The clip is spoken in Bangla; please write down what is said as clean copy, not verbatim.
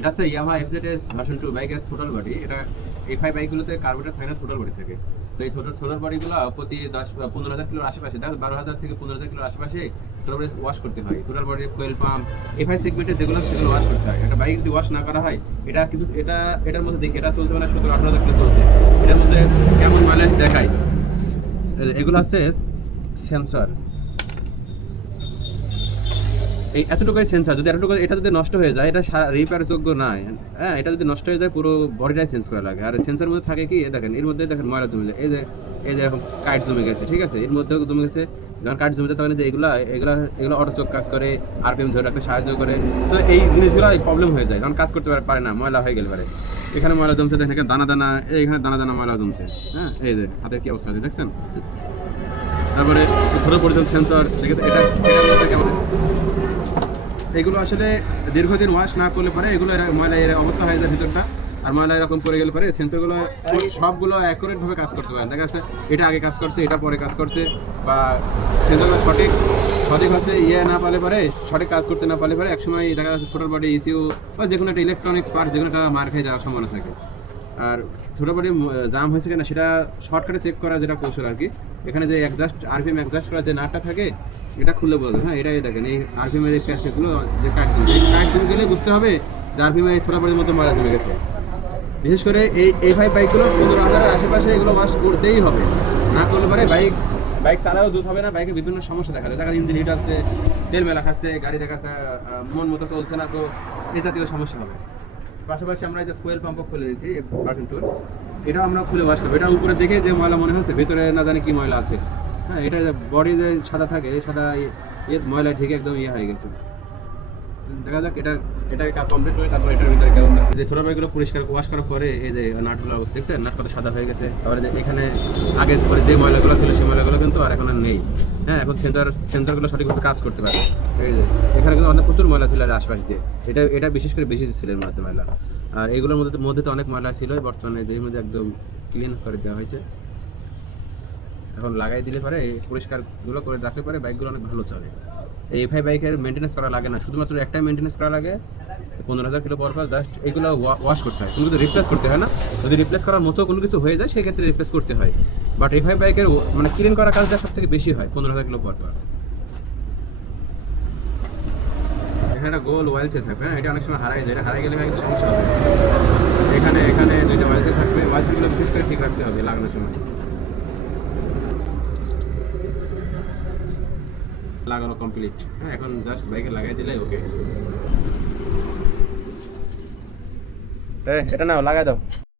এটা হচ্ছে ইয়ামাহা এফজেডএস ভার্সন 2 বাইকের থ্রোটল বডি। এটা এফআই বাইকগুলোতে কার্বোরেটর থাকে না, থ্রোটল বডি থাকে। তো এই থ্রোটল বডিগুলো প্রতি 10-15,000 কিলোর আশেপাশে, 12,000 থেকে 15,000 কিলোর আশেপাশে থ্রোটল বডি ওয়াশ করতে হয়। Throttle body, fuel pump, FI সেগমেন্টে যেগুলো সেগুলো ওয়াশ করতে হয়। একটা বাইক যদি ওয়াশ না করা হয়, এটার মধ্যে দেখি এটা চলতে মানে 17-18,000 কিলো চলছে। এটার মধ্যে কেমন মাইলেজ দেখায়, এগুলো হচ্ছে সেন্সর। এই এতটুকুই সেন্সার, যদি এটা যদি নষ্ট হয়ে যায়, এটা রিপেয়ার যোগ্য নয়। হ্যাঁ, এটা যদি নষ্ট হয়ে যায় পুরো বডিটাই চেঞ্জ করা লাগে। আর সেন্সার মধ্যে থাকে কি, দেখেন এর মধ্যে দেখেন ময়লা জমে যায়। এই যে এরকম কাঠ জমে গেছে, ঠিক আছে, এর মধ্যেও জমে গেছে। যখন কাঠ জমে যায় তখন যে এগুলো অটো চোখ কাজ করে, আরপিএম ধরে রাখতে সাহায্য করে। তো এই জিনিসগুলো প্রবলেম হয়ে যায়, তখন কাজ করতে পারে না, ময়লা হয়ে গেলে পারে। এখানে ময়লা জমছে, দেখেন এখানে দানা এখানে দানা ময়লা জমছে। হ্যাঁ, এই যে হাতের কি অবস্থা আছে দেখছেন। তারপরে থ্রোটল পর্যন্ত সেন্সর, এটা কেমন, এগুলো আসলে দীর্ঘদিন ওয়াশ না করলে পরে এগুলো ময়লা এর অবস্থা হয়ে যায় ভিতরটা। আর ময়লা এরকম পড়ে গেলে পরে সেন্সরগুলো সবগুলো অ্যাকুরেটভাবে কাজ করতে পারে। দেখা যাচ্ছে এটা আগে কাজ করছে, এটা পরে কাজ করছে, বা সেন্সরগুলো সঠিক হচ্ছে না পারলে পরে, সঠিক কাজ করতে না পারলে পরে একসময় দেখা যাচ্ছে থ্রোটল বডি, ইসিউ বা যে কোনো একটা ইলেকট্রনিক্স পার্ট, যে কোনো একটা মার খেয়ে যাওয়ার সম্ভাবনা থাকে। আর থ্রোটল বডি জাম হয়েছে কিনা সেটা শর্টকাটে চেক করা যেটা কৌশল আর কি। এখানে যে আরপিএম অ্যাডজাস্ট করা যে নাটটা থাকে, এটা খুললে বলবে। হ্যাঁ, এটাই দেখেন এই আরপিএমের এই প্যাসেগুলো যে কাঠ জমে গেলে বুঝতে হবে যে আরপিএমের এই থ্রোটল বডির মতো ময়লা জমে গেছে। বিশেষ করে এই বাইকগুলো 15,000-এর আশেপাশে এগুলো ওয়াশ করতেই হবে। না করলে পরে বাইক চালাও জুত হবে না, বাইকে বিভিন্ন সমস্যা দেখা যায়। দেখা যায় ইঞ্জিন হিট আসছে, তেল মেলা খাচ্ছে, গাড়ি দেখাচ্ছে মন মতো চলছে না, তো এই জাতীয় সমস্যা হবে। পাশাপাশি আমরা এই যে ফুয়েল পাম্পও খুলে নিয়েছি ভার্সন 2, এটাও আমরা খুলে ওয়াশ করবো। এটা উপরে দেখে যে ময়লা মনে হচ্ছে, ভেতরে না জানি কি ময়লা আছে। হ্যাঁ, এটা বডি যে সাদা থাকে, এই সাদা ময়লা ঠিক একদম হয়ে গেছে। দেখা যাক এটাকে কমপ্লিট করে তারপর এটার ভিতরে কেমন যে ছোটো বাইকগুলো পরিষ্কার ওয়াশ করার পরে এই যে নাটগুলো অবস্থা দেখছেন, নাট কত সাদা হয়ে গেছে। তারপরে এখানে আগে পরে যে ময়লাগুলো ছিল সেই ময়লাগুলো কিন্তু আর এখন আর নেই। হ্যাঁ, এখন সেন্সরগুলো সঠিকভাবে কাজ করতে পারে। এই যে এখানে কিন্তু অনেক প্রচুর ময়লা ছিল আর আশপাশ দিয়ে, এটা বিশেষ করে বেশি ছিল এর মধ্যে ময়লা। আর এইগুলোর মধ্যে তো অনেক ময়লা ছিল, বর্তমানে যের মধ্যে একদম ক্লিন করে দেওয়া হয়েছে। এখন লাগাই দিলে পরে এই পরিষ্কারগুলো করে রাখলে পরে বাইকগুলো অনেক ভালো চলে। এই এফআই বাইকের মেনটেন্যান্স করা লাগে না, শুধুমাত্র একটাই মেনটেন্যান্স করা লাগে 15,000 কিলো পর জাস্ট এগুলো ওয়াশ করতে হয়, কোনো কিছু রিপ্লেস করতে হয় না। যদি রিপ্লেস করার মতো কোনো কিছু হয়ে যায় সেক্ষেত্রে রিপ্লেস করতে হয়। বাট এফআই বাইকের মানে ক্লিন করা কাজটা সব থেকে বেশি হয় 15,000 কিলো পর। এখানে একটা গোল ওয়েল সেল থাকবে। হ্যাঁ, এটা অনেক সময় হারাই যায়, এটা হারাই গেলে কিন্তু সমস্যা হবে। এখানে দুইটা ওয়েল সেল থাকবে, ওয়েল সেলগুলো বিশেষ করে ঠিক রাখতে হবে লাগানোর সময়। লাগানো কমপ্লিট। হ্যাঁ, এখন জাস্ট বাইকে লাগাই দিলে ওকে। এটা নাও লাগাই দাও।